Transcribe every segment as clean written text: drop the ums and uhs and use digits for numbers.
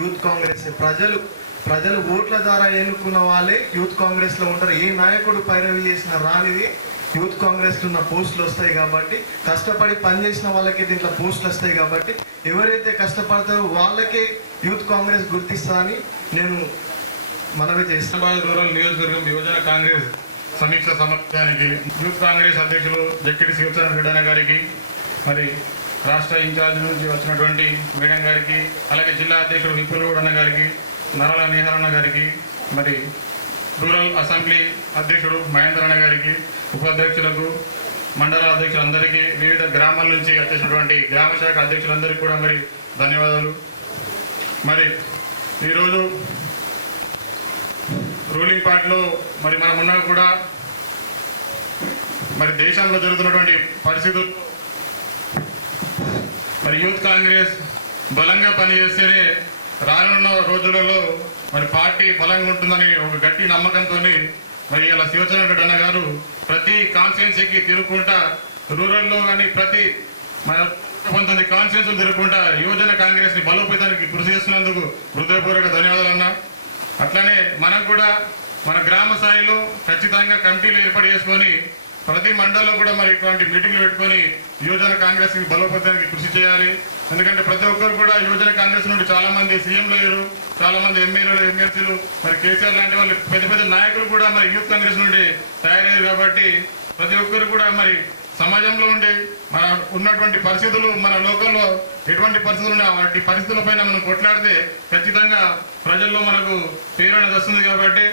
Youth Congress ప్రజలు ఓట్ల ద్వారా ఎన్నుకున్న వాళ్ళే యూత్ కాంగ్రెస్ లో ఉంటారు. ఏ నాయకుడు పైరవి చేసిన రానిది యూత్ కాంగ్రెస్ లో ఉన్న పోస్టులు వస్తాయి కాబట్టి, కష్టపడి పనిచేసిన వాళ్ళకి దీంట్లో పోస్టులు వస్తాయి కాబట్టి, ఎవరైతే కష్టపడతారో వాళ్ళకే యూత్ కాంగ్రెస్ గుర్తిస్తుందని నేను మనవి చేస్తాను. రూరల్ నియోజకవర్గం యువజన కాంగ్రెస్ సమీక్ష సమావేశానికి యూత్ కాంగ్రెస్ అధ్యక్షులు జక్కిడి శివచరణ్ రెడ్డి గారికి, మరి రాష్ట్ర ఇన్ఛార్జ్ నుంచి వచ్చినటువంటి మేడం గారికి, అలాగే జిల్లా అధ్యక్షుడు విపుల్ అన్న గారికి, నరాల నిహారణ గారికి, మరి రూరల్ అసెంబ్లీ అధ్యక్షుడు మహేందర్ అన్న గారికి, ఉపాధ్యక్షులకు, మండల అధ్యక్షులందరికీ, వివిధ గ్రామాల నుంచి వచ్చేసినటువంటి గ్రామ శాఖ అధ్యక్షులందరికీ కూడా మరి ధన్యవాదాలు. మరి ఈరోజు రూలింగ్ పార్టీలో మరి మనం ఉన్నా కూడా మరి దేశంలో జరుగుతున్నటువంటి పరిస్థితులు మరి యూత్ కాంగ్రెస్ బలంగా పనిచేస్తేనే రానున్న రోజులలో మరి పార్టీ బలంగా ఉంటుందని ఒక గట్టి నమ్మకంతో మరి ఇలా శివచరణ్ రెడ్డి అన్న గారు ప్రతి కాన్స్టిట్యున్సీకి తిరుగుకుంటా, రూరల్లో కానీ ప్రతి 19 కాన్స్టిట్యున్సీలు తిరుగుకుంటా యువజన కాంగ్రెస్ ని బలోపేతానికి కృషి చేస్తున్నందుకు హృదయపూర్వక ధన్యవాదాలు అన్న. అట్లనే మనం కూడా మన గ్రామ స్థాయిలో ఖచ్చితంగా కమిటీలు ఏర్పాటు చేసుకొని ప్రతి మండలంలో కూడా మరి ఇటువంటి మీటింగ్లు పెట్టుకొని యువజన కాంగ్రెస్ కి బలోపేతానికి కృషి చేయాలి. ఎందుకంటే ప్రతి ఒక్కరు కూడా యువజన కాంగ్రెస్ నుండి చాలా మంది సీఎంలు అయ్యారు, చాలా మంది ఎమ్మెల్యేలు, ఎమ్మెల్సీలు, మరి కేసీఆర్ లాంటి వాళ్ళు పెద్ద పెద్ద నాయకులు కూడా మరి యూత్ కాంగ్రెస్ నుండి తయారయ్యారు. కాబట్టి ప్రతి ఒక్కరు కూడా మరి సమాజంలో ఉండి మన ఉన్నటువంటి పరిస్థితులు, మన లోకల్లో ఎటువంటి పరిస్థితులు ఉన్నాయి వాటి పరిస్థితులపైన మనం కొట్లాడితే ఖచ్చితంగా ప్రజల్లో మనకు పేరు అనేది వస్తుంది. కాబట్టి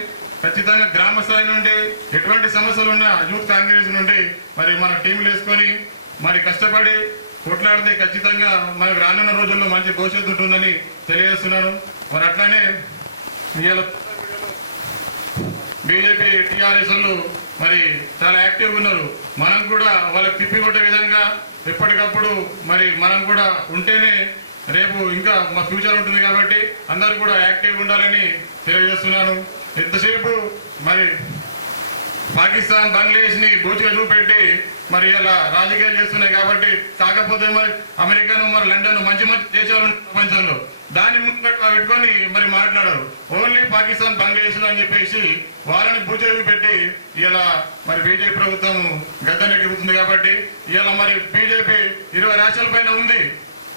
ఖచ్చితంగా గ్రామ స్థాయి నుండి ఎటువంటి సమస్యలు ఉన్నా యూత్ కాంగ్రెస్ నుండి మరి మన టీంలు వేసుకొని మరి కష్టపడి కొట్లాడితే ఖచ్చితంగా మనకు రానున్న రోజుల్లో మంచి భవిష్యత్తు ఉంటుందని తెలియజేస్తున్నాను. మరి అట్లానే బీజేపీ టీఆర్ఎస్ వాళ్ళు మరి చాలా యాక్టివ్గా ఉన్నారు. మనం కూడా వాళ్ళకి తిప్పికొట్టే విధంగా ఎప్పటికప్పుడు మరి మనం కూడా ఉంటేనే రేపు ఇంకా మా ఫ్యూచర్ ఉంటుంది. కాబట్టి అందరూ కూడా యాక్టివ్గా ఉండాలని తెలియజేస్తున్నాను. ఎంతసేపు మరి పాకిస్తాన్, బంగ్లాదేశ్ ని బూచిగా చూపెట్టి మరి ఇలా రాజకీయాలు చేస్తున్నాయి. కాబట్టి కాకపోతే మరి అమెరికాను, మరి లండన్ మంచి మంచి దేశాలు ప్రపంచంలో దాన్ని ముందు పెట్టుకొని మరి మాట్లాడారు. ఓన్లీ పాకిస్తాన్, బంగ్లాదేశ్ అని చెప్పేసి వాళ్ళని బూచిగా పెట్టి ఇలా మరి బీజేపీ ప్రభుత్వం గద్దెనెక్కుతుంది. కాబట్టి ఇలా మరి బీజేపీ 20 రాష్ట్రాల పైన ఉంది.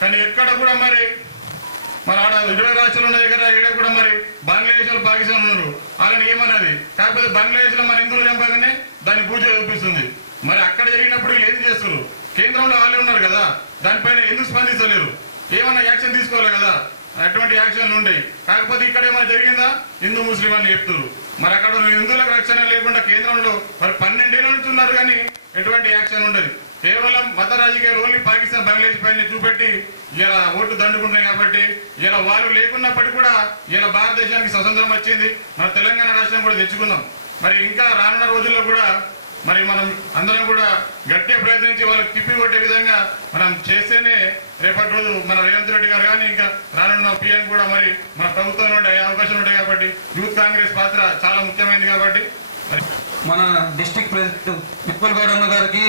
కానీ ఎక్కడ కూడా మరి మన ఆడ 20 రాష్ట్రాలు ఉన్న దగ్గర ఇక్కడ కూడా మరి బంగ్లాదేశ్ వాళ్ళు, పాకిస్తాన్ ఉన్నారు. వాళ్ళని ఏమన్నది కాకపోతే బంగ్లాదేశ్ లో మన హిందువులు చంపగానే దాన్ని పూజ చూపిస్తుంది. మరి అక్కడ జరిగినప్పుడు ఏం చేస్తారు? కేంద్రంలో వాళ్ళే ఉన్నారు కదా, దానిపైన ఎందుకు స్పందించలేరు? ఏమన్నా యాక్షన్ తీసుకోవాలి కదా, అటువంటి యాక్షన్లు ఉంటాయి. కాకపోతే ఇక్కడ ఏమైనా జరిగిందా హిందూ ముస్లిం అని చెప్తారు. మరి అక్కడ హిందువులకు రక్షణ లేకుండా కేంద్రంలో మరి 12 ఏళ్ల నుంచి ఉన్నారు కానీ ఎటువంటి యాక్షన్ ఉండదు. కేవలం మత రాజకీయాలు ఓన్లీ పాకిస్తాన్, బంగ్లాదేశ్ పైన చూపెట్టి ఇలా ఓట్లు దండుకుంటున్నాయి. కాబట్టి ఇలా వాళ్ళు లేకున్నప్పటికీ కూడా ఇలా భారతదేశానికి స్వతంత్రం వచ్చింది. మన తెలంగాణ రాష్ట్రం కూడా తెచ్చుకుందాం. మరి ఇంకా రానున్న రోజుల్లో కూడా మరి మనం అందరం కూడా గట్టిగా ప్రయత్నించి వాళ్ళకి తిప్పి కొట్టే విధంగా మనం చేస్తేనే రేపటి రోజు మన రేవంత్ రెడ్డి గారు కానీ ఇంకా రానున్న పిఎం కూడా మరి మన ప్రభుత్వం నుండి అయ్యే అవకాశాలు ఉంటాయి. కాబట్టి యూత్ కాంగ్రెస్ పాత్ర చాలా ముఖ్యమైనది. కాబట్టి మన డిస్ట్రిక్ట్ ప్రెసిడెంట్ విపుల్ గౌడ్ గారికి,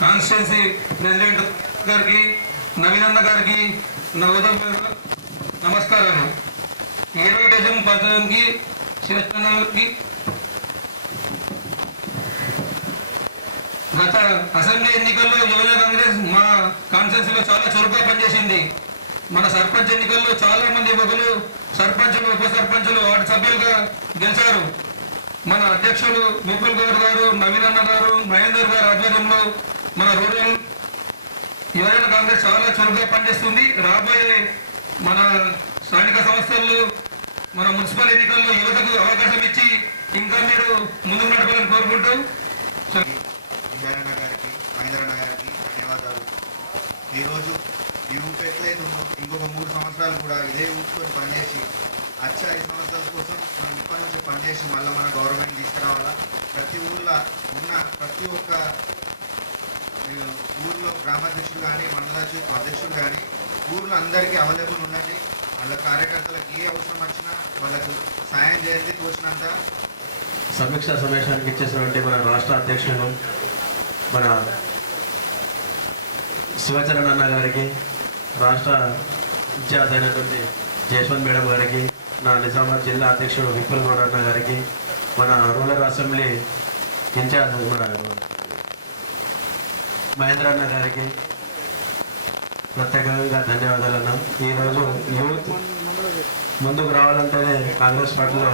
కాన్స్టిట్యున్సీ ప్రెసిడెంట్ గారికి, నవీన్ అన్న గారికి నా నమస్కారాలు. 20 డిసెంబర్ 19కి శివచరణ్ గారికి గత అసెంబ్లీ ఎన్నికల్లో యువజన కాంగ్రెస్ మా కాన్స్టిట్యున్సీలో చాలా చురుగ్గా పనిచేసింది. మన సర్పంచ్ ఎన్నికల్లో చాలా మంది యువకులు సర్పంచులు, ఉప సర్పంచులు, వార్డు సభ్యులుగా గెలిచారు. మన అధ్యక్షులు విపుల్ గౌడ్ గారు, నవీన్ అన్న గారు, మహేందర్ గారు ఆధ్వర్యంలో మన రూరల్ యువజన కాంగ్రెస్ చాలా చురుగ్గా పనిచేస్తుంది. రాబోయే మన స్థానిక సంస్థల్లో, మన మున్సిపల్ ఎన్నికల్లో యువతకు అవకాశం ఇచ్చి ఇంకా మీరు ముందుకు నడపాలని కోరుకుంటూ గారికి, మహేంద్రన్న గారికి ధన్యవాదాలు. ఈరోజు ఈ ఊపు ఎట్లయితే ఉందో ఇంకొక 3 సంవత్సరాలు కూడా ఇదే ఊపుకొని పనిచేసి వచ్చే 5 సంవత్సరాల కోసం మనం ఇప్పటి నుంచి పనిచేసి మళ్ళీ మన గవర్నమెంట్ తీసుకురావాలా. ప్రతి ఊళ్ళో ఉన్న ప్రతి ఒక్క ఊర్లో గ్రామాధ్యక్షులు కానీ, మండల అధ్యక్షులు కానీ ఊర్లో అందరికీ అవైలబుల్ ఉండండి. వాళ్ళ కార్యకర్తలకు ఏ అవసరం వచ్చినా వాళ్ళకు సాయం చేయండి తోచినంత. సమీక్షా సమావేశానికి ఇచ్చేసినటువంటి మన రాష్ట్ర అధ్యక్షులను, మన శివచరణ్ అన్న గారికి, రాష్ట్ర ఇన్ఛార్జ్ అయినటువంటి జయశ్వంత్ మేడం గారికి, నా నిజామాబాద్ జిల్లా అధ్యక్షుడు విపుల్ గౌడ్ అన్న గారికి, మన రూరల్ అసెంబ్లీ ఇన్ఛార్జ్ మన మహేంద్ర అన్న గారికి ప్రత్యేకంగా ధన్యవాదాలు అన్న. ఈరోజు యూత్ ముందుకు రావాలంటేనే కాంగ్రెస్ పార్టీలో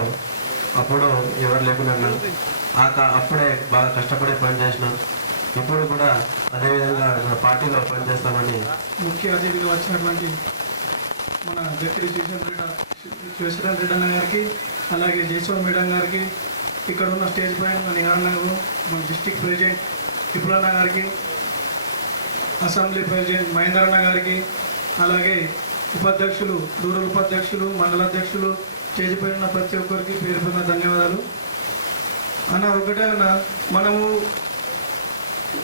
అప్పుడు ఎవరు లేకుండా అప్పుడే బాగా కష్టపడి పనిచేసిన, ఇప్పుడు కూడా అదేవిధంగా మన పార్టీలో పనిచేస్తామని. ముఖ్య అతిథిగా వచ్చినటువంటి మన గట్టిరి శివశరణ్ రెడ్డి అన్న గారికి, అలాగే జయశ్వర్ మేడం గారికి, ఇక్కడ ఉన్న స్టేజ్ పైన మన నిహారన్నకు, మన డిస్టిక్ ప్రెసిడెంట్ విపులన్న గారికి, అసెంబ్లీ ప్రెసిడెంట్ మహేందర్ అన్న గారికి, అలాగే ఉపాధ్యక్షులు, రూరల్ ఉపాధ్యక్షులు, మండల అధ్యక్షులు, స్టేజ్ పైన ఉన్న ప్రతి ఒక్కరికి పేరు పైన ధన్యవాదాలు అన్న. ఒకటే అన్న, మనము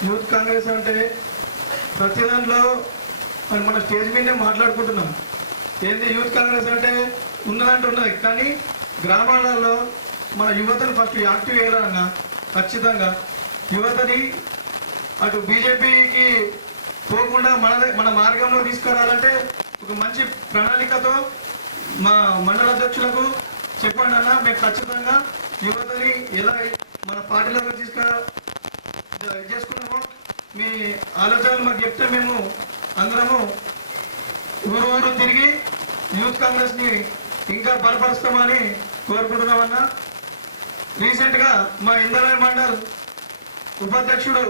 యూత్ కాంగ్రెస్ అంటే ప్రతి దాంట్లో మన స్టేజ్ మీదే మాట్లాడుకుంటున్నాం. ఏంటి యూత్ కాంగ్రెస్ అంటే ఉన్నదంటే ఉన్నది, కానీ గ్రామాలలో మన యువతను ఫస్ట్ యాక్టివ్ చేయాలన్నా ఖచ్చితంగా యువతని అటు బీజేపీకి పోకుండా మన మార్గంలో తీసుకురావాలంటే ఒక మంచి ప్రణాళికతో మా మండల అధ్యక్షులకు చెప్పండి అన్న. మేము ఖచ్చితంగా యువతని ఎలా మన పార్టీలోకి చేసుకున్నామో మీ ఆలోచనలు మాకు చెప్తే మేము అందరము ఊరు ఊరు తిరిగి యూత్ కాంగ్రెస్ని ఇంకా బలపరుస్తామని కోరుకుంటున్నామన్నా. రీసెంట్గా మా ఇందరాయ మండల్ ఉపాధ్యక్షుడు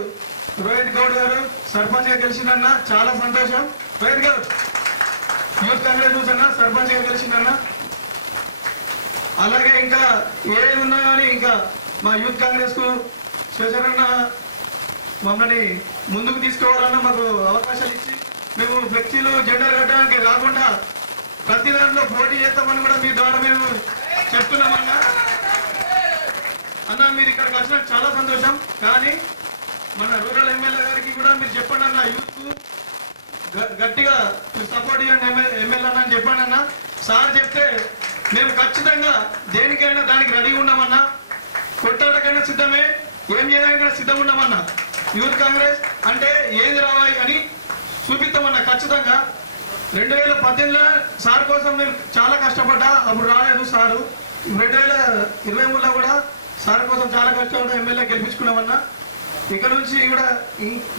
రోహిత్ గౌడ్ గారు సర్పంచ్గా గెలిచిందన్న, చాలా సంతోషం. రోహిత్ గౌడ్ యూత్ కాంగ్రెస్ చూసన్న సర్పంచ్గా గెలిచిందన్న. అలాగే ఇంకా ఏది ఉన్నా కానీ ఇంకా మా యూత్ కాంగ్రెస్కు శేషరన్న మమ్మల్ని ముందుకు తీసుకోవాలన్నా మాకు అవకాశాలు ఇచ్చి మేము ఫ్లెక్సీలు జెండర్ కట్టడానికి కాకుండా ప్రతి దాంట్లో పోటీ చేస్తామని కూడా మీ ద్వారా మేము చెప్తున్నామన్నా. అన్న మీరు ఇక్కడికి వచ్చిన చాలా సంతోషం, కానీ మన రూరల్ ఎమ్మెల్యే గారికి కూడా మీరు చెప్పండి అన్న, యూత్కు గట్టిగా మీరు సపోర్ట్ ఇవ్వండి ఎమ్మెల్యే అన్న అని చెప్పండి అన్న. సార్ చెప్తే మేము ఖచ్చితంగా దేనికైనా దానికి రెడీగా ఉన్నామన్నా, కొట్టాడకైనా సిద్ధమే, ఏం చేయడానికైనా సిద్ధంగా ఉన్నామన్నా. యూత్ కాంగ్రెస్ అంటే ఏది రావాలి అని చూపిస్తామన్నా ఖచ్చితంగా. 2018లో సార్ కోసం నేను చాలా కష్టపడ్డా, అప్పుడు రాలేదు సారు. 2023లో కూడా సార్ కోసం చాలా కష్టపడ్డా, ఎమ్మెల్యే గెలిపించుకున్నామన్నా. ఇక్కడ నుంచి కూడా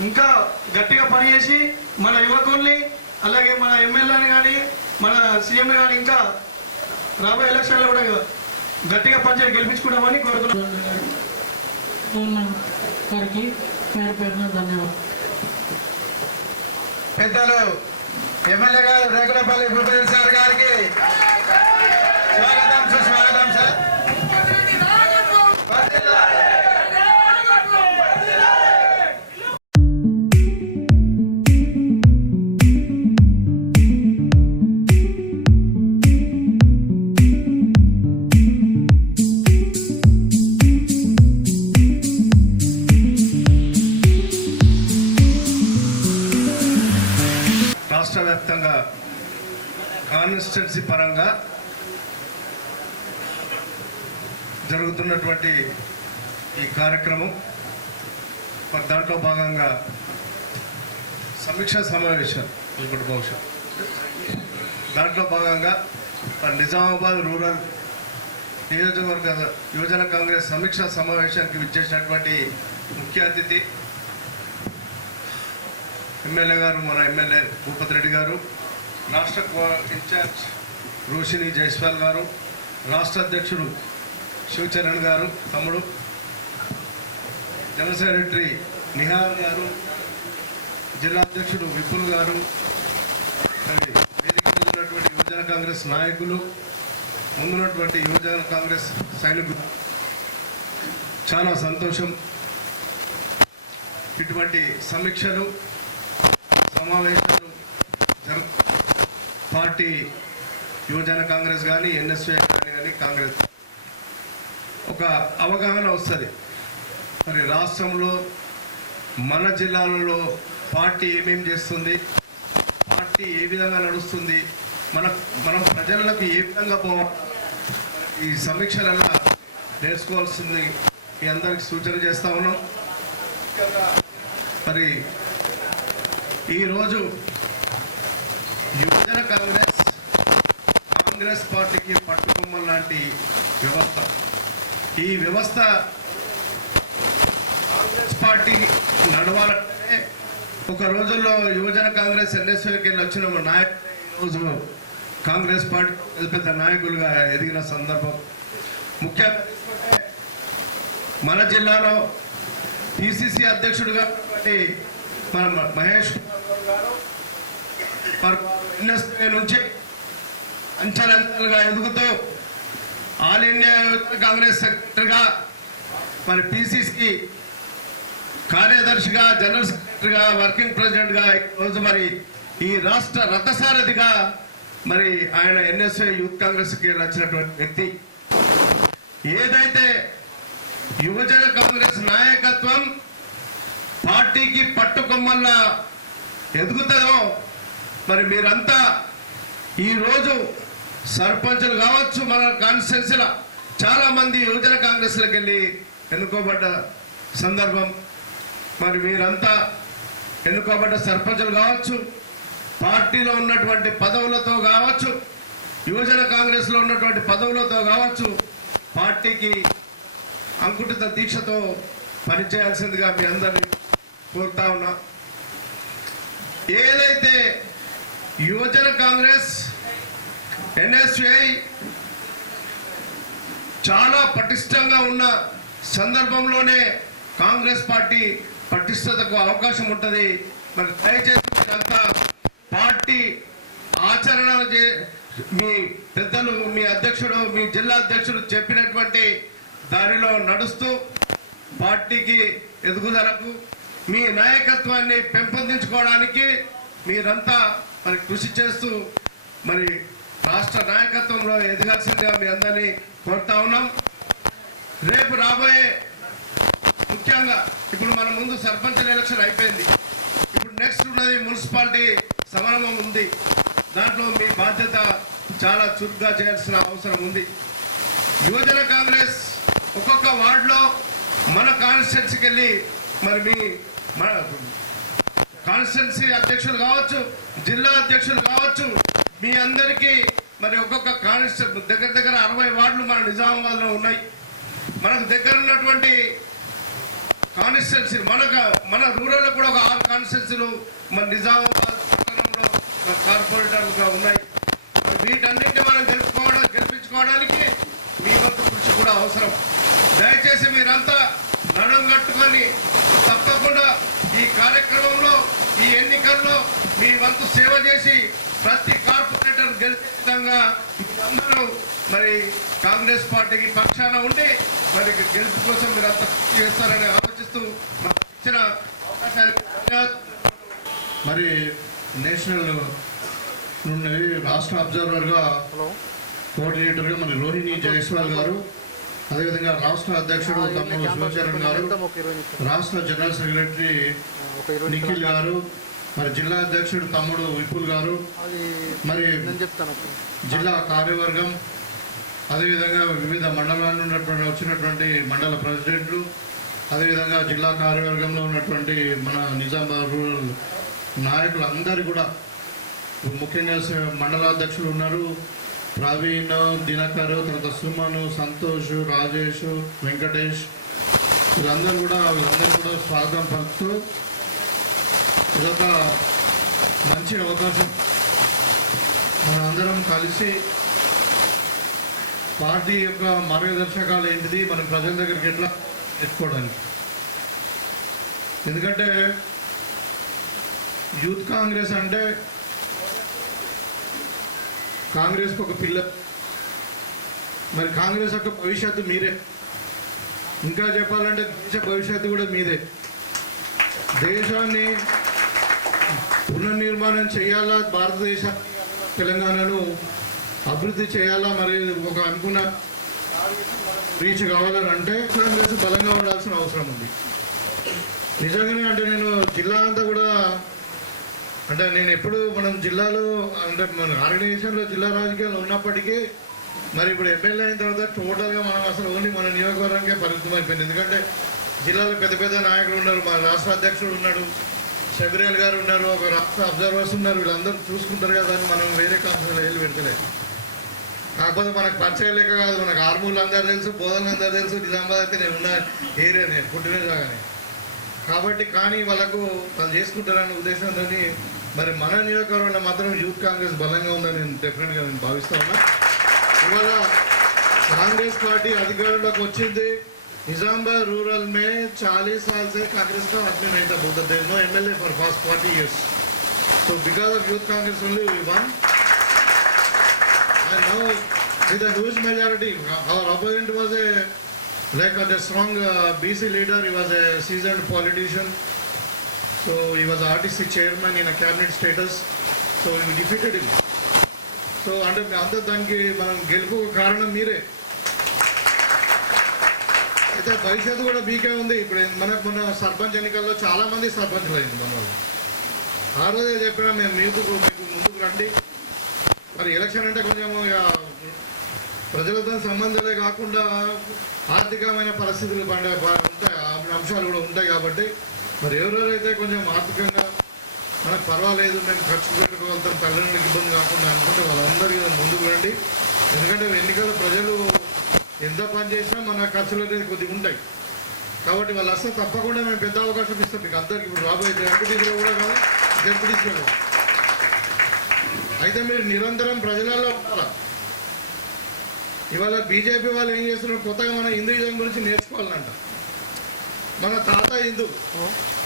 ఇంకా గట్టిగా పనిచేసి మన యువకుల్ని, అలాగే మన ఎమ్మెల్యేని కానీ మన సీఎం కానీ ఇంకా రాబోయే ఎలక్షన్లో కూడా గట్టిగా పనిచేసి గెలిపించుకుంటామని కోరుతున్నాను. గారికి పేరు పేరున ధన్యవాదాలు. పెద్దలు ఎమ్మెల్యే గారు రేకులపల్లి భూపేంద్ర సార్ గారికి స్వాగతం, సుస్వాగతం సార్. రాష్ట్ర వ్యాప్తంగా కాన్స్టిట్యున్సీ పరంగా జరుగుతున్నటువంటి ఈ కార్యక్రమం, మరి దాంట్లో భాగంగా సమీక్షా సమావేశం ఇప్పుడు బహుశా దాంట్లో భాగంగా నిజామాబాద్ రూరల్ నియోజకవర్గ యువజన కాంగ్రెస్ సమీక్షా సమావేశానికి విచ్చేసినటువంటి ముఖ్య అతిథి ఎమ్మెల్యే గారు, మన ఎమ్మెల్యే భూపతి రెడ్డి గారు, రాష్ట్ర ఇన్ఛార్జ్ రోషిని జైస్వాల్ గారు, రాష్ట్ర అధ్యక్షుడు శివచరణ్ గారు తమ్ముడు, జనరల్ సెక్రటరీ నిహార్ గారు, జిల్లా అధ్యక్షుడు విపుల్ గారు, వేదిక మీద ఉన్నటువంటి యువజన కాంగ్రెస్ నాయకులు, ముందున్నటువంటి యువజన కాంగ్రెస్ సైనికులు, చాలా సంతోషం. ఇటువంటి సమీక్షలు సమావేశాలు పార్టీ యువజన కాంగ్రెస్ కానీ ఎన్ఎస్ఏ కానీ కాంగ్రెస్ ఒక అవగాహన వస్తుంది. మరి రాష్ట్రంలో మన జిల్లాలలో పార్టీ ఏమేం చేస్తుంది, పార్టీ ఏ విధంగా నడుస్తుంది, మనం ప్రజలకు ఏ విధంగా పోవాలి, ఈ సమీక్షలలో నేర్చుకోవాల్సింది మీ అందరికి సూచన చేస్తా ఉన్నాం. మరి ఈరోజు యువజన కాంగ్రెస్ పార్టీకి పట్టుకొమ్మల లాంటి వ్యవస్థ. ఈ వ్యవస్థ కాంగ్రెస్ పార్టీ నడవాలంటే ఒక రోజుల్లో యువజన కాంగ్రెస్ ఎన్ఎస్యూకి వెళ్ళి వచ్చిన నాయకులు ఈరోజు కాంగ్రెస్ పార్టీ పెద్ద పెద్ద నాయకులుగా ఎదిగిన సందర్భం. ముఖ్యంగా మన జిల్లాలో పిసిసి అధ్యక్షుడిగా మన మహేష్ ఎన్ఎస్ఏ నుంచి అంచెలంచెలుగా ఎదుగుతూ ఆల్ ఇండియా కాంగ్రెస్ సెక్రటరీగా, మరి పిసిసి కార్యదర్శిగా, జనరల్ సెక్రటరీగా, వర్కింగ్ ప్రెసిడెంట్గా ఈరోజు మరి ఈ రాష్ట్ర రథసారథిగా మరి ఆయన ఎన్ఎస్ఏ యూత్ కాంగ్రెస్కి వచ్చినటువంటి వ్యక్తి. ఏదైతే యువజన కాంగ్రెస్ నాయకత్వం పార్టీకి పట్టుకొమ్మల్లా ఎదుగుతుందో మరి మీరంతా ఈరోజు సర్పంచులు కావచ్చు, మన కాన్స్టిట్యున్సీల చాలా మంది యువజన కాంగ్రెస్లకు వెళ్ళి ఎన్నుకోబడ్డ సందర్భం. మరి మీరంతా ఎన్నుకోబడ్డ సర్పంచులు కావచ్చు, పార్టీలో ఉన్నటువంటి పదవులతో కావచ్చు, యువజన కాంగ్రెస్లో ఉన్నటువంటి పదవులతో కావచ్చు, పార్టీకి అంకుటిత దీక్షతో పనిచేయాల్సిందిగా మీ అందరినీ కోరుతా ఉన్నా. ఏదైతే యువజన కాంగ్రెస్ ఎన్ఎస్యుఐ చాలా పటిష్టంగా ఉన్న సందర్భంలోనే కాంగ్రెస్ పార్టీ పటిష్టతకు అవకాశం ఉంటుంది. మరి దయచేసి మీరంతా పార్టీ ఆచరణ మీ పెద్దలు, మీ అధ్యక్షుడు, మీ జిల్లా అధ్యక్షుడు చెప్పినటువంటి దానిలో నడుస్తూ పార్టీకి ఎదుగుదలకు, మీ నాయకత్వాన్ని పెంపొందించుకోవడానికి మీరంతా మరి కృషి చేస్తూ మరి రాష్ట్ర నాయకత్వంలో ఎదగాల్సిందిగా మీ అందరినీ కోరుతా ఉన్నాం. రేపు రాబోయే ముఖ్యంగా ఇప్పుడు మన ముందు సర్పంచుల ఎలక్షన్ అయిపోయింది. ఇప్పుడు నెక్స్ట్ ఉన్నది మున్సిపాలిటీ సమరమం ఉంది. దాంట్లో మీ బాధ్యత చాలా చురుగ్గా చేయాల్సిన అవసరం ఉంది. యువజన కాంగ్రెస్ ఒక్కొక్క వార్డులో మన కాన్స్టిట్యున్సీకి వెళ్ళి మరి మన కాన్స్టిట్యున్సీ అధ్యక్షులు కావచ్చు, జిల్లా అధ్యక్షులు కావచ్చు, మీ అందరికీ మరి ఒక్కొక్క కాన్స్టిట్యూన్సీ దగ్గర 60 వార్డులు మన నిజామాబాద్లో ఉన్నాయి. మనకు దగ్గర ఉన్నటువంటి కాన్స్టిట్యున్సీ మన రూరల్లో కూడా ఒక 6 కాన్స్టిట్యున్సీలు మన నిజామాబాద్ పట్టణంలో కార్పొరేటర్గా ఉన్నాయి. వీటన్నింటినీ మనం గెలిపించుకోవడానికి మీ వంతు కృషి కూడా అవసరం. దయచేసి మీరంతా నడుం కట్టుకొని తప్పకుండా ఈ కార్యక్రమంలో, ఈ ఎన్నికల్లో మీ వంతు సేవ చేసి ప్రతి కార్పొరేటర్ గెలిచే విధంగా అందరూ మరి కాంగ్రెస్ పార్టీకి పక్షాన ఉండి మరి గెలుపు కోసం మీరంతా కృషి చేస్తారని ఆలోచిస్తూ ఇచ్చిన అవకాశానికి ధన్యవాదాలు. మరి నేషనల్ నుండి రాష్ట్ర అబ్జర్వర్గా కోఆర్డినేటర్గా మరి రోహిణి జైస్వాల్ గారు, అదేవిధంగా రాష్ట్ర అధ్యక్షుడు తమ్ముడు శివచరణ్ గారు, రాష్ట్ర జనరల్ సెక్రటరీ నిఖిల్ గారు, మరి జిల్లా అధ్యక్షుడు తమ్ముడు విపుల్ గారు, మరి జిల్లా కార్యవర్గం, అదేవిధంగా వివిధ మండలాల నుండి వచ్చినటువంటి మండల ప్రెసిడెంట్లు, అదేవిధంగా జిల్లా కార్యవర్గంలో ఉన్నటువంటి మన నిజామాబాద్ రూరల్ నాయకులందరూ కూడా, ముఖ్యంగా మండలాధ్యక్షులు ఉన్నారు, ప్రవీణ్, దినకర్, తర్వాత సుమన్, సంతోష్, రాజేష్, వెంకటేష్, వీళ్ళందరూ కూడా స్వాగతం పలుకుతూ ఇదొక మంచి అవకాశం మన అందరం కలిసి పార్టీ యొక్క మార్గదర్శకాలు ఏంటిది, మనం ప్రజల దగ్గరికి ఎట్లా తెచ్చుకోవడానికి. ఎందుకంటే యూత్ కాంగ్రెస్ అంటే కాంగ్రెస్కి ఒక పిల్లర్. మరి కాంగ్రెస్ యొక్క భవిష్యత్తు మీరే. ఇంకా చెప్పాలంటే దేశ భవిష్యత్తు కూడా మీదే. దేశాన్ని పునర్నిర్మాణం చేయాలా, భారతదేశ తెలంగాణను అభివృద్ధి చేయాలా, మరి ఒక అనుకున్న రీచ్ కావాలని అంటే కాంగ్రెస్ బలంగా ఉండాల్సిన అవసరం ఉంది. నిజంగానే అంటే నేను జిల్లా అంతా కూడా అంటే నేను ఎప్పుడు మనం జిల్లాలో అంటే మన ఆర్గనైజేషన్లో జిల్లా రాజకీయాలు ఉన్నప్పటికీ మరి ఇప్పుడు ఎమ్మెల్యే అయిన తర్వాత టోటల్గా మనం అసలు ఓన్లీ మన నియోజకవర్గానికే పరిమితం అయిపోయింది. ఎందుకంటే జిల్లాలో పెద్ద పెద్ద నాయకులు ఉన్నారు, మన రాష్ట్ర అధ్యక్షుడు ఉన్నాడు, షబిరేల్ గారు ఉన్నారు, ఒక రాష్ట్ర అబ్జర్వర్స్ ఉన్నారు, వీళ్ళందరూ చూసుకుంటారు కదా అని మనం వేరే కాన్సెప్ట్లో వెళ్ళి పెడతలేదు. కాకపోతే మనకు పరిచయం లేక కాదు, మనకు ఆర్మూలు అందరూ తెలుసు, బోధనలు అందరూ తెలుసు, నిజామాబాద్ అయితే నేను ఉన్న ఏరియా, నేను పుట్టిన జాగానే కాబట్టి. కానీ వాళ్ళు చేసుకుంటారనే ఉద్దేశంతో మరి మన నియోజకవర్గంలో మాత్రం యూత్ కాంగ్రెస్ బలంగా ఉందని నేను డెఫినెట్గా నేను భావిస్తా ఉన్నా. ఇవాళ కాంగ్రెస్ पार्टी अधिकारों వచ్చింది. निजामाबाद रूरल में 40 साल से कांग्रेस का आदमी नहीं था, बोलते there no MLA for past 40 years. So because of youth congress only we won. And now with a huge majority, our opponent was a strong BC leader. He was a seasoned politician. So he was RTC chairman in a cabinet status. So we defeated him. So under దానికి మనం గెలుపు కారణం మీరే. అయితే భవిష్యత్తు కూడా మీకే ఉంది. ఇప్పుడు మనకు మొన్న సర్పంచ్ ఎన్నికల్లో చాలా మంది సర్పంచ్లు అయింది మన వాళ్ళు. ఆ రోజే చెప్పినా మేము మీకు ముందుకు రండి. మరి ఎలక్షన్ అంటే కొంచెం ప్రజలతో సంబంధాలే కాకుండా ఆర్థికమైన పరిస్థితులు ఉంటాయి, అంశాలు కూడా ఉంటాయి. కాబట్టి మరి ఎవరెవరైతే కొంచెం ఆర్థికంగా మనకు పర్వాలేదు, మేము ఖర్చు పెట్టుకోగలుగుతాం, తల్లిదండ్రులకు ఇబ్బంది కాకుండా అనుకుంటే వాళ్ళందరికీ ముందుకు రండి. ఎందుకంటే ఎన్నికల ప్రజలు ఎంత పని చేసినా మన ఖర్చులు అనేది కొద్దిగా ఉంటాయి. కాబట్టి వాళ్ళు వస్తే తప్పకుండా మేము పెద్ద అవకాశం ఇస్తాం మీకు అందరికి. ఇప్పుడు రాబోయే ఎంపీటీసీలో కూడా కాదు, జెడ్పీటీసీలో కూడా. అయితే మీరు నిరంతరం ప్రజలలో ఉండాలా. ఇవాళ బీజేపీ వాళ్ళు ఏం చేస్తున్నారు, కొత్తగా మన హిందూయిజం గురించి నేర్చుకోవాలంట. మన తాత హిందూ,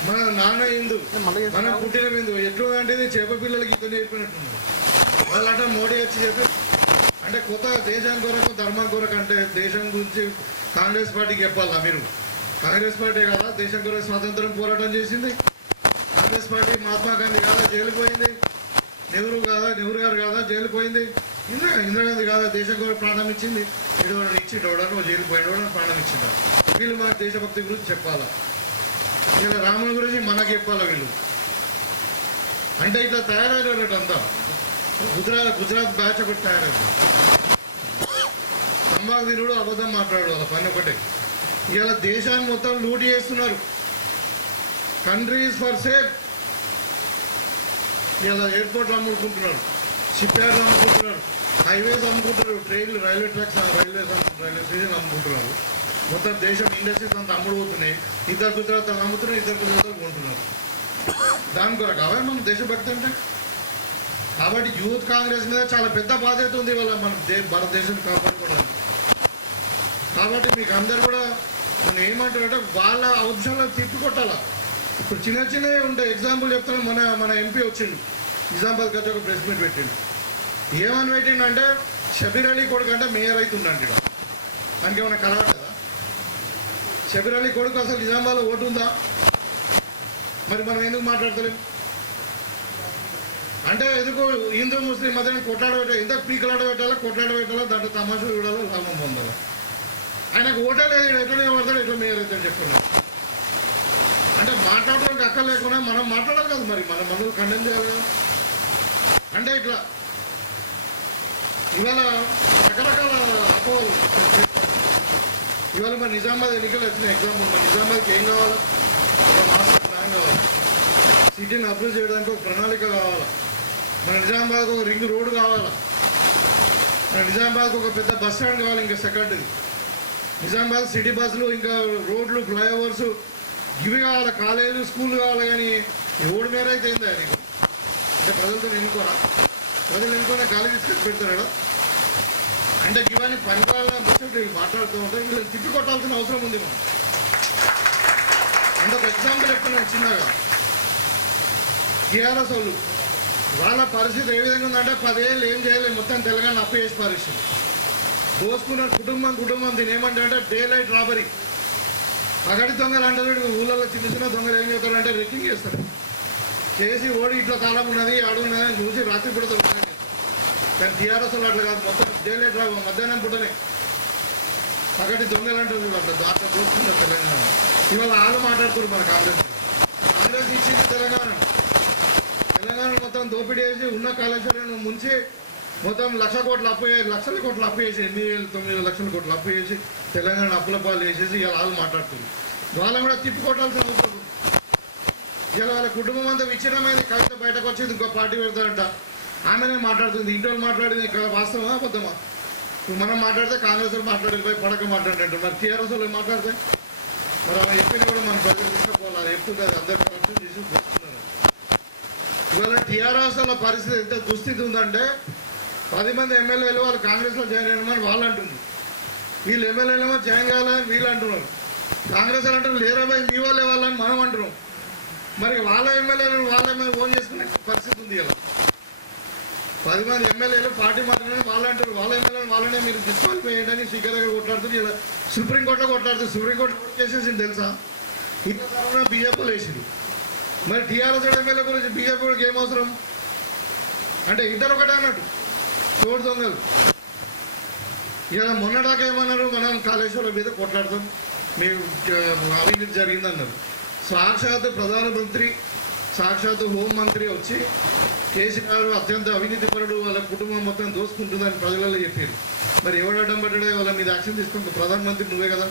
మన నాన్న హిందూ, మన పుట్టిన హిందూ. ఎట్లుందంటే ఇది చేప పిల్లలకి ఇంత నేర్పినట్టున్నారు. వాళ్ళంట మోడీ వచ్చి చెప్పి అంటే కొత్త దేశం కొరకు ధర్మం కొరకు అంటే దేశం గురించి కాంగ్రెస్ పార్టీకి చెప్పాలా మీరు. కాంగ్రెస్ పార్టీ కదా దేశం కొరకు స్వాతంత్రం పోరాటం చేసింది. కాంగ్రెస్ పార్టీ మహాత్మా గాంధీ కాదా జైలు పోయింది, నెహ్రూ గారు కాదా జైలు పోయింది, ఇందిరాగాంధీ కాదా దేశం కొరకు ప్రాణం ఇచ్చింది. ఇడవడం ఇచ్చి జైలు పోయిన ప్రాణం ఇచ్చిందా. వీళ్ళు మనకు దేశభక్తి గురించి చెప్పాలా. ఇలా రాముని గురించి మనకు చెప్పాలా వీళ్ళు. అంటే ఇట్లా తయారైనట్టు అంతా గుజరాత్ బ్యాచ్ ఒకటి తయారైంది. సంవాదినుడు అబద్ధం మాట్లాడు, వాళ్ళ పని ఒకటే. ఇలా దేశాన్ని మొత్తం లూటీ చేస్తున్నారు. కంట్రీస్ ఫర్ సేఫ్ ఇలా ఎయిర్పోర్ట్లు అమ్ముకుంటున్నారు, షిప్ యార్డ్లు అమ్ముకుంటున్నారు, హైవేస్ అమ్ముకుంటున్నారు, ట్రైన్లు, రైల్వే ట్రాక్స్, రైల్వే స్టేషన్లు అమ్ముకుంటున్నారు. మొత్తం దేశం ఇండస్ట్రీస్ అంతా అమ్ముడుపోతున్నాయి. ఇద్దరు గుజరాత్ అమ్ముతున్నారు, ఇద్దరు గుజరాత్ కొంటున్నారు. దాని కొరకు కావాలి మనం దేశభక్తి అంటే. కాబట్టి యూత్ కాంగ్రెస్ మీద చాలా పెద్ద బాధ్యత ఉంది ఇవాళ మన భారతదేశాన్ని కాపాడుకోవడానికి. కాబట్టి మీకు అందరు కూడా నేను ఏమంటారంటే వాళ్ళ అంశాలను తిప్పికొట్టాలా. ఇప్పుడు చిన్నవి ఉంటాయి. ఎగ్జాంపుల్ చెప్తాను, మన ఎంపీ వచ్చిండు నిజామాబాద్ గత ఒక ప్రెస్ మీట్ పెట్టిండు. ఏమని పెట్టిండు అంటే షబీర్ అలీ కొడుకు అంటే మేయర్ అవుతుండంట. దానికి ఏమైనా కలవట్లేదా? షబీర్ అలీ కొడుకు అసలు నిజామాబాద్లో ఓటు ఉందా? మరి మనం ఎందుకు మాట్లాడతలేం అంటే ఎందుకు హిందూ ముస్లిం మధ్యన కొట్లాడబెట్టాలి, ఎందుకు పీకలాడ పెట్టాలా, కొట్లాడబెట్టాలా, దాంట్లో తమాషా చూడాలా, లాభం పొందాలి. ఆయనకు ఓటే లేదు, ఎట్లనే పడతాడు, ఎట్లా మేయర్ అవుతాడు చెప్తున్నాడు. అంటే మాట్లాడడానికి అక్క లేకుండా మనం మాట్లాడాలి కదా. మరి మన మనల్ని కండెమ్ చేయాలి కదా. అంటే ఇట్లా ఇవాళ రకరకాల అపోహలు. ఇవాళ మన నిజామాబాద్ ఎన్నికలు వచ్చిన ఎగ్జాంపుల్, మన నిజామాబాద్కి ఏం కావాలా? ఒక మాస్టర్ ప్లాన్ కావాలి. సిటీని అభివృద్ధి చేయడానికి ఒక ప్రణాళిక కావాలా. మన నిజామాబాద్కి ఒక రింగ్ రోడ్డు కావాలా. మన నిజామాబాద్కి ఒక పెద్ద బస్ స్టాండ్ కావాలి. ఇంకా సెకండ్ నిజామాబాద్ సిటీ బస్సులు, ఇంకా రోడ్లు, ఫ్లైఓవర్స్ ఇవి కావాలి. కాలేజీలు, స్కూళ్ళు కావాలి. కానీ ఓడి మేర అయితే ఏందా నీకు? అంటే ప్రజలతో ఎన్నుకోరా? ప్రజలు ఎన్నుకునే గాలి తీసుకొచ్చి పెడతారా? అంటే ఇవన్నీ పనికాల ముచ్చట్లు మాట్లాడుతూ ఉంటాయి. వీళ్ళని తిప్పి కొట్టాల్సిన అవసరం ఉంది మనం. అంటే ఒక ఎగ్జాంపుల్ చెప్తున్నాను చిన్నగా. టీఆర్ఎస్ వాళ్ళు వాళ్ళ పరిస్థితి ఏ విధంగా ఉందంటే 10 ఏళ్ళు ఏం చేయలేదు, మొత్తం తెలంగాణ అప్పు చేసి పరిస్థితి. దోసుకున్న కుటుంబం దీని ఏమంటే డే లైట్ రాబరీ. పగటి దొంగలు అంటే ఊళ్ళలో చిన్న దొంగలు ఏం చేస్తారంటే రెక్కింగ్ చేస్తారు. చేసి ఓడి ఇట్లా తాళం ఉన్నది, అడుగున్నది అని చూసి రాత్రి పూట దొంగలు. కానీ టీఆర్ఎస్ వాళ్ళు అట్లా కాదు, మొత్తం డే లైట్ రా మధ్యాహ్నం పూటనే పగటి దొంగలు అంటుంది. అట్లా దోసుకుంటారు తెలంగాణ. ఇవాళ వాళ్ళు మాట్లాడుతున్నారు మన కాంగ్రెస్ ఇచ్చింది తెలంగాణ మొత్తం దోపిడీ చేసి ఉన్న కాళేశ్వరం ముంచి మొత్తం లక్షల కోట్ల అప్పు చేసి 8,9 లక్షల కోట్ల అప్పు చేసి తెలంగాణ అప్పుల పాలు వేసేసి ఇలా వాళ్ళు మాట్లాడుతుంది. వాళ్ళని కూడా తిప్పికొట్టాల్సిన అవసరం. ఇలా వాళ్ళ కుటుంబం అంతా విచ్ఛిన్నమైంది. కవిత బయటకు వచ్చింది, ఇంకో పార్టీ పెడతారంట, ఆమెనే మాట్లాడుతుంది. ఇంట్లో మాట్లాడింది వాస్తవమా అబద్ధమా? ఇప్పుడు మనం మాట్లాడితే కాంగ్రెస్ వాళ్ళు మాట్లాడిపోయి పడక మాట్లాడినట్టు, మరి టీఆర్ఎస్ వాళ్ళు మాట్లాడితే మరి ఆమె చెప్పింది కూడా మన ప్రజలు తీసుకుపోవాలి. అది చెప్తుంది అందరు కరెక్షన్ చేసి పోతున్నారు. ఇవాళ టీఆర్ఎస్ వాళ్ళ పరిస్థితి ఎంత దుస్థితి ఉందంటే 10 మంది ఎమ్మెల్యేలు వాళ్ళు కాంగ్రెస్లో జాయిన్ అయినామని వాళ్ళు అంటుంది, వీళ్ళు ఎమ్మెల్యేలేమో జాయిన్ కావాలని వీళ్ళు అంటున్నారు. కాంగ్రెస్ వాళ్ళు అంటారు లేరా భయ్ మీ వాళ్ళే వాళ్ళని మనం అంటున్నాం. మరి వాళ్ళ ఎమ్మెల్యేలను వాళ్ళ ఓన్ చేసుకునే పరిస్థితి ఉంది. ఇలా 10 మంది ఎమ్మెల్యేలు పార్టీ మాత్రమే వాళ్ళు అంటారు, వాళ్ళ ఎమ్మెల్యేలు వాళ్ళనే మీరు డిస్క్వాలిఫై చేయండి స్పీకర్ దగ్గర కొట్లాడుతుంది. ఇలా సుప్రీంకోర్టులో కొట్లాడుతుంది. సుప్రీంకోర్టు కేసేసింది తెలుసా? ఇంత తర్వాత బీజేపీలో వేసింది. మరి టీఆర్ఎస్ ఎమ్మెల్యే గురించి బీజేపీ కూడా ఏం అవసరం అంటే ఇద్దరు ఒకటే అన్నట్టు తోడు దొంగలు. ఇలా మొన్నటిదాకా ఏమన్నారు, మనం కాళేశ్వరం మీద కొట్లాడతాం, మేము అవినీతి జరిగిందన్నారు. సాక్షాత్ ప్రధానమంత్రి సాక్షాత్ హోంమంత్రి వచ్చి కేసీఆర్ అత్యంత అవినీతిపరుడు, వాళ్ళ కుటుంబం మొత్తం దోసుకుంటుందని ప్రజలలో చెప్పారు. మరి ఎవడు అడ్డం పడ్డాడే వాళ్ళ మీద యాక్షన్ తీసుకుంటూ? ప్రధానమంత్రి నువ్వే కదా,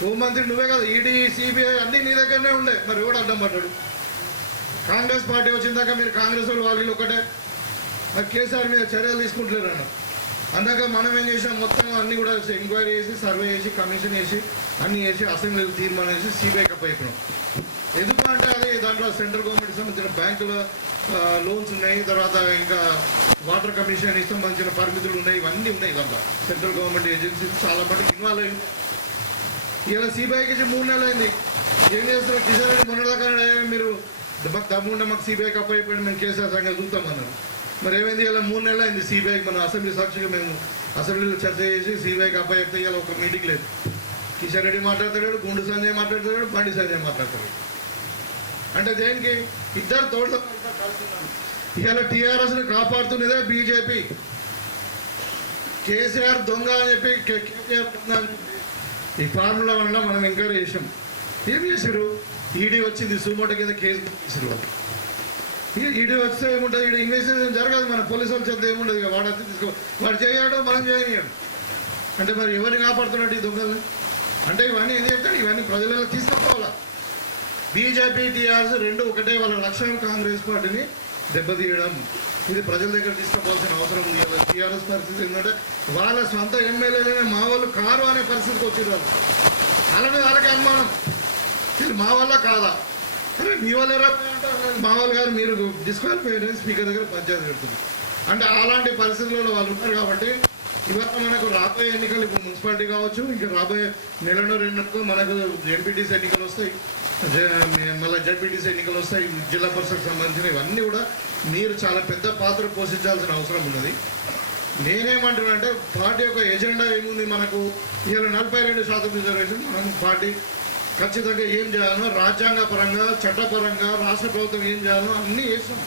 హోంమంత్రి నువ్వే కదా, ఈడీ సిబిఐ అన్నీ నీ దగ్గరనే ఉండే, మరి ఎవడు అడ్డం పడ్డాడు? కాంగ్రెస్ పార్టీ వచ్చిన దాకా మీరు కాంగ్రెస్ వాళ్ళు ఒకటే, మరి కేసీఆర్ మీద చర్యలు తీసుకుంటలేరు అన్న. అందాక మనం ఏం చేసాం, మొత్తం అన్ని కూడా ఎంక్వైరీ చేసి సర్వే చేసి కమిషన్ చేసి అన్ని చేసి అసెంబ్లీలో తీర్మానం చేసి సిబిఐకి అప్పయిపోయినాం. ఎందుకు అంటే అది దాంట్లో సెంట్రల్ గవర్నమెంట్కి సంబంధించిన బ్యాంకుల లోన్స్ ఉన్నాయి, తర్వాత ఇంకా వాటర్ కమిషన్ సంబంధించిన పరిమితులు ఉన్నాయి, ఇవన్నీ ఉన్నాయి. దాంట్లో సెంట్రల్ గవర్నమెంట్ ఏజెన్సీస్ చాలా మటుకు ఇన్వాల్వ్ అయ్యి ఇలా సిబిఐకి ఇచ్చి 3 నెలలు అయింది. ఏం చేస్తున్నారు? కిషన్ రెడ్డి మొన్నదాకా మీరు మాకు తప్పకుండా మాకు సిబిఐకి అప్పయిపోయింది, మేము కేసీఆర్ సంగతి చూస్తామన్నారు. మరి ఏమైంది? ఇలా 3 నెలలు అయింది సిబిఐకి. మన అసెంబ్లీ సాక్షిగా మేము అసెంబ్లీలో చర్చ చేసి సిబిఐకి అప్పయితే ఇలా ఒక మీటింగ్ లేదు. కిషన్ రెడ్డి మాట్లాడతాడు, గుండు సంజయ్ మాట్లాడతాడు, బండి సంజయ్ మాట్లాడతాడు. అంటే దేనికి? ఇద్దరు తోడు. ఇవాళ టీఆర్ఎస్ని కాపాడుతున్నదే బీజేపీ. కేసీఆర్ దొంగ అని చెప్పి కేసీఆర్ దొంగ అని చెప్పి ఈ ఫార్ములా వల్ల మనం ఎంకరేజ్ చేసాం. ఏం చేశారు? ఈడీ వచ్చింది, సుమోటో కింద కేసు చేశారు వాళ్ళు. ఈడీ వస్తే ఏముంటుంది? ఈడీ ఇన్వెస్టిగేషన్ జరగదు, మన పోలీసు వాళ్ళ చేత ఏముండదు. ఇక వాడు వచ్చి వాడు చేయడు, మనం చేయనియాడు. అంటే మరి ఎవరిని కాపాడుతున్నట్టు ఈ దొంగలు? అంటే ఇవన్నీ ఏం చెప్తాడు? ఇవన్నీ ప్రజలలో తీసుకుపోవాలా? బీజేపీ టీఆర్ఎస్ రెండు ఒకటే. వాళ్ళ లక్ష్యం కాంగ్రెస్ పార్టీని దెబ్బతీయడం. ఇది ప్రజల దగ్గర తీసుకుపోవాల్సిన అవసరం ఉంది. టీఆర్ఎస్ పరిస్థితి ఏంటంటే వాళ్ళ సొంత ఎమ్మెల్యేలనే మా వాళ్ళు కారు అనే పరిస్థితికి వచ్చినారు. వాళ్ళ మీద వాళ్ళకి అనుమానం, ఇది మా వల్ల కాదా? అరే మీ వాళ్ళు ఎలా మా వాళ్ళు గారు మీరు డిస్క్వాలిఫై అయ్యారని స్పీకర్ దగ్గర పంచాయతీ పెడుతుంది. అంటే అలాంటి పరిస్థితుల్లో వాళ్ళు ఉన్నారు. కాబట్టి ఇవాళ మనకు రాబోయే ఎన్నికలు, ఇప్పుడు మున్సిపాలిటీ కావచ్చు, ఇంకా రాబోయే నెలలో 2 నెలలకు మనకు ఎంపీటీసీ ఎన్నికలు వస్తాయి, మళ్ళీ జడ్పీటీసీ ఎన్నికలు వస్తాయి, జిల్లా పరిషత్ సంబంధించిన ఇవన్నీ కూడా మీరు చాలా పెద్ద పాత్ర పోషించాల్సిన అవసరం ఉన్నది. నేనేమంటున్నానంటే పార్టీ యొక్క ఎజెండా ఏముంది మనకు? ఇవాళ 42% రిజర్వేషన్ మనం పార్టీ ఖచ్చితంగా ఏం చేయాలో రాజ్యాంగ పరంగా, చట్టపరంగా రాష్ట్ర ప్రభుత్వం ఏం చేయాలో అన్నీ చేసాము.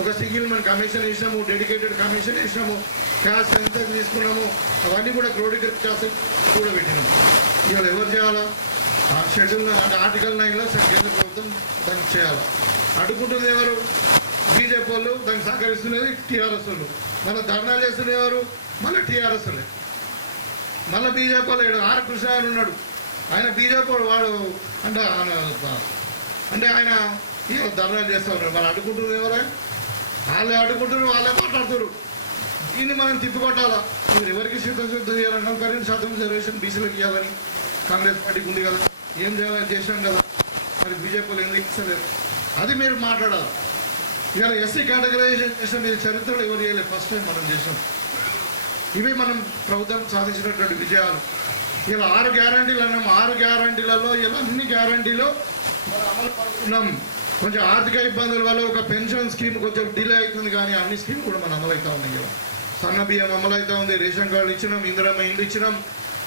ఒక సింగిల్ మన కమిషన్ వేసినాము, డెడికేటెడ్ కమిషన్ వేసినాము, క్యాష్ సెన్సెస్ తీసుకున్నాము, అవన్నీ కూడా క్రోడీకరణ క్యాష్ కూడా పెట్టినాము. ఇవాళ ఎవరు చేయాలా? షెడ్యూల్ అంటే ఆర్టికల్ 9లో కేంద్ర ప్రభుత్వం దానికి చేయాలా? అడ్డుకుంటుంది ఎవరు? బీజేపీ వాళ్ళు. దానికి సహకరిస్తున్నది టీఆర్ఎస్ వాళ్ళు. మళ్ళీ ధర్నాలు చేస్తున్నది ఎవరు? మళ్ళీ టీఆర్ఎస్ వాళ్ళే. మళ్ళీ బీజేపీ వాళ్ళు ఆర్ కృష్ణ ఆయన ఉన్నాడు, ఆయన బీజేపీ వాడు అంటే ఆయన ధర్నాలు చేస్తూ ఉన్నాడు. వాళ్ళు అడ్డుకుంటున్నారు ఎవరే? వాళ్ళే అడ్డుకుంటున్నారు, వాళ్ళే మాట్లాడుతున్నారు. దీన్ని మనం తిప్పికొట్టాలా? మీరు ఎవరికి శుద్ధ చేయాలన్నా 42% రిజర్వేషన్ బీసీలకు ఇవ్వాలని కాంగ్రెస్ పార్టీకి ఉంది కదా, ఏం చేయాలని చేశాం కదా, మరి బీజేపీలు ఎందుకు ఇస్తలేరు? అది మీరు మాట్లాడాలి. ఇవాళ ఎస్సీ కేటగరైజేషన్ చేసిన మీ చరిత్రలో ఎవరు చేయలేదు, ఫస్ట్ టైం మనం చేసాం. ఇవి మనం ప్రభుత్వం సాధించినటువంటి విజయాలు. ఇలా 6 గ్యారంటీలు అన్నాం. 6 గ్యారంటీలలో ఇలా అన్ని గ్యారంటీలు అమలు పడుతున్నాం. కొంచెం ఆర్థిక ఇబ్బందుల వల్ల ఒక పెన్షన్ స్కీమ్ కొంచెం డిలే అవుతుంది, కానీ అన్ని స్కీమ్ కూడా మనం అమలు అవుతా ఉన్నాయి. ఇలా సన్న బియ్యం అమలు అవుతా ఉంది, రేషన్ కార్డు ఇచ్చినాం, ఇందిరమ్మ ఇండ్లు ఇచ్చినాం,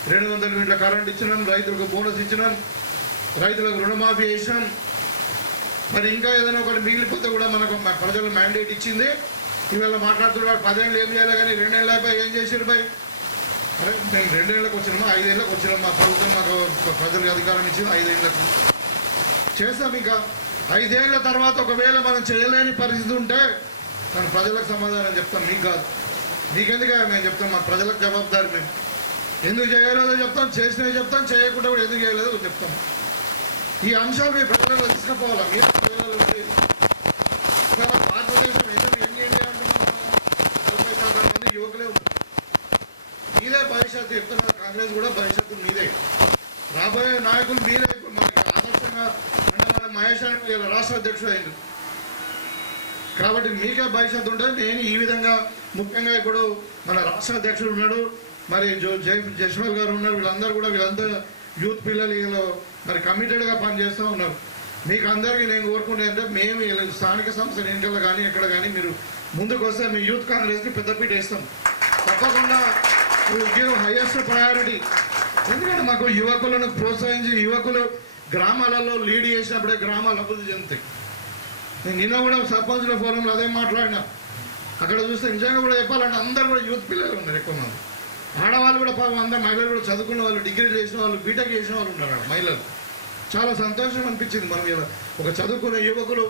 200 యూనిట్ల కరెంట్ ఇచ్చినాం, రైతులకు బోనస్ ఇచ్చినాం, రైతులకు రుణమాఫీ చేసినాం. మరి ఇంకా ఏదైనా ఒకటి మిగిలిపోతే కూడా మనకు ప్రజలు మ్యాండేట్ ఇచ్చింది. ఇవాళ మాట్లాడుతున్నారు 10 ఏళ్ళు ఏం చేయాలి, కానీ 2 ఏళ్ళ ఏం చేసారు భయ్? అరే మేము 2 ఏళ్ళకి వచ్చినామా, 5 ఏళ్ళకి వచ్చినాం. మా ప్రభుత్వం మాకు ప్రజలకు అధికారం ఇచ్చింది 5 ఏళ్ళకు చేస్తాం. ఇంకా 5 ఏళ్ళ తర్వాత ఒకవేళ మనం చేయలేని పరిస్థితి ఉంటే మనం ప్రజలకు సమాధానం చెప్తాం, మీకు కాదు. మీకెందుకు మేము చెప్తాం, మా ప్రజలకు జవాబుదారి. మేము ఎందుకు చేయలేదో చెప్తాం, చేసినవి చెప్తాం, చేయకుండా కూడా ఎందుకు చేయలేదో చెప్తాం. ఈ అంశాలు మీ ప్రజలకు తీసుకుపోవాలా? మీరు వేలలో ఉండేది. ఇవాళ భారతదేశం ఎందుకు యంగ్ ఇండియా అంటున్నాం మనము? 40% మంది యువకులే ఉన్నారు. మీదే భవిష్యత్తు చెప్తున్నారు. కాంగ్రెస్ కూడా భవిష్యత్తు మీదే. రాబోయే నాయకులు మీరే. ఇప్పుడు మనకి ఆదర్శంగా అంటే మన మహేష్ అని ఇలా రాష్ట్ర అధ్యక్షుడు అయింది కాబట్టి మీకే భవిష్యత్తు ఉంటుంది. నేను ఈ విధంగా ముఖ్యంగా ఇప్పుడు మన రాష్ట్ర అధ్యక్షుడు ఉన్నాడు, మరి జస్వాల్ గారు ఉన్నారు, వీళ్ళందరూ యూత్ పిల్లలు వీళ్ళు మరి కమిటెడ్గా పనిచేస్తూ ఉన్నారు. మీకు అందరికీ నేను కోరుకునేది అంటే మేము స్థానిక సంస్థల ఎన్నికల్లో కానీ ఎక్కడ కానీ మీరు ముందుకు వస్తే మీ యూత్ కాంగ్రెస్కి పెద్దపీట వేస్తాం తప్పకుండా. Give highest priority. ఎందుకంటే మాకు యువకులను ప్రోత్సహించి యువకులు గ్రామాలలో లీడ్ చేసినప్పుడే గ్రామాలు అభివృద్ధి చెందుతాయి. నేను నిన్న కూడా సర్పంచుల ఫోరంలో అదే మాట్లాడినా. అక్కడ చూస్తే నిజంగా కూడా చెప్పాలంటే అందరూ కూడా యూత్ పిల్లలు ఉన్నారు. ఎక్కువ మంది ఆడవాళ్ళు కూడా పాపం అందరు మహిళలు కూడా చదువుకున్న వాళ్ళు, డిగ్రీ చేసిన వాళ్ళు, బీటెక్ చేసిన వాళ్ళు ఉన్నారు అక్కడ మహిళలు. చాలా సంతోషం అనిపించింది. మనం ఇలా ఒక చదువుకునే యువకులు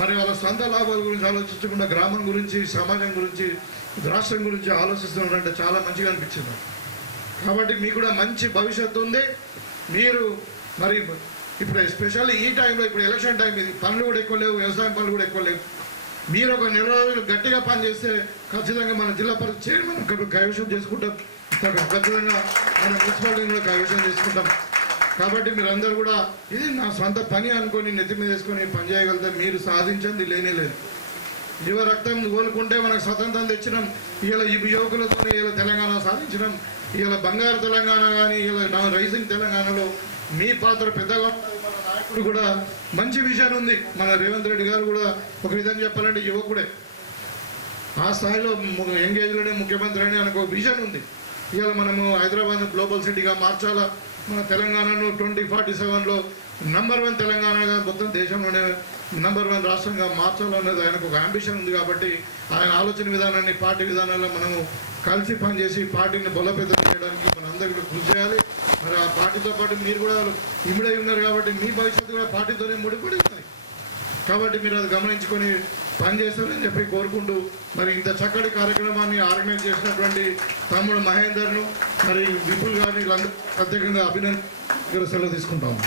మరి వాళ్ళ సొంత లాభాల గురించి ఆలోచించకుండా గ్రామం గురించి, సమాజం గురించి, రాష్ట్రం గురించి ఆలోచిస్తున్నారంటే చాలా మంచిగా అనిపించింది. కాబట్టి మీకు కూడా మంచి భవిష్యత్తు ఉంది. మీరు మరి ఇప్పుడు ఎస్పెషల్లీ ఈ టైంలో ఇప్పుడు ఎలక్షన్ టైం, ఇది పనులు కూడా ఎక్కువ లేవు, వ్యవసాయం పనులు కూడా ఎక్కువ లేవు. మీరు ఒక నెల రోజులు గట్టిగా పనిచేస్తే ఖచ్చితంగా మన జిల్లా పరిషత్ చైర్మన్ కైవసం చేసుకుంటాం, ఖచ్చితంగా మన మున్సిపాలిటీని కూడా కైవసం చేసుకుంటాం. కాబట్టి మీరందరూ కూడా ఇది నా సొంత పని అనుకొని నెత్తి మీద వేసుకొని పని చేయగలిగితే మీరు సాధించింది లేనే లేదు. యువ రక్తం కోలుకుంటే మనకు స్వతంత్రం తెచ్చినాం. ఇలా ఈ యువకులతో ఇలా తెలంగాణ సాధించినాం. ఇలా బంగారు తెలంగాణ కానీ ఇలా రైజింగ్ తెలంగాణలో మీ పాత్ర పెద్దగా ఉంటుంది. మన నాయకుడు కూడా మంచి విజన్ ఉంది. మన రేవంత్ రెడ్డి గారు కూడా ఒక విధంగా చెప్పాలంటే యువకుడే, ఆ స్థాయిలో ఎంగేజ్లోనే ముఖ్యమంత్రి అని అనుకో విజన్ ఉంది. ఇవాళ మనము హైదరాబాద్ గ్లోబల్ సిటీగా మార్చాలా, మన తెలంగాణను 2047లో #1 తెలంగాణగా మొత్తం దేశంలోనే #1 రాష్ట్రంగా మార్చాలన్నది ఆయనకు ఒక అంబిషన్ ఉంది. కాబట్టి ఆయన ఆలోచన విధానాన్ని, పార్టీ విధానాల్లో మనము కలిసి పనిచేసి పార్టీని బలోపేతం చేయడానికి మనందరికీ కృషి చేయాలి. మరి ఆ పార్టీతో పాటు మీరు కూడా ఇమిడై ఉన్నారు కాబట్టి మీ భవిష్యత్తు కూడా పార్టీతోనే ముడిపడి ఉంది. కాబట్టి మీరు అది గమనించుకొని పనిచేస్తారని చెప్పి కోరుకుంటూ మరి ఇంత చక్కటి కార్యక్రమాన్ని ఆర్గనైజ్ చేసినటువంటి తమ్ముడు మహేందర్ను మరి విపుల్ గారిని వీళ్ళందరూ ప్రత్యేకంగా అభినందన సెలవు తీసుకుంటాము.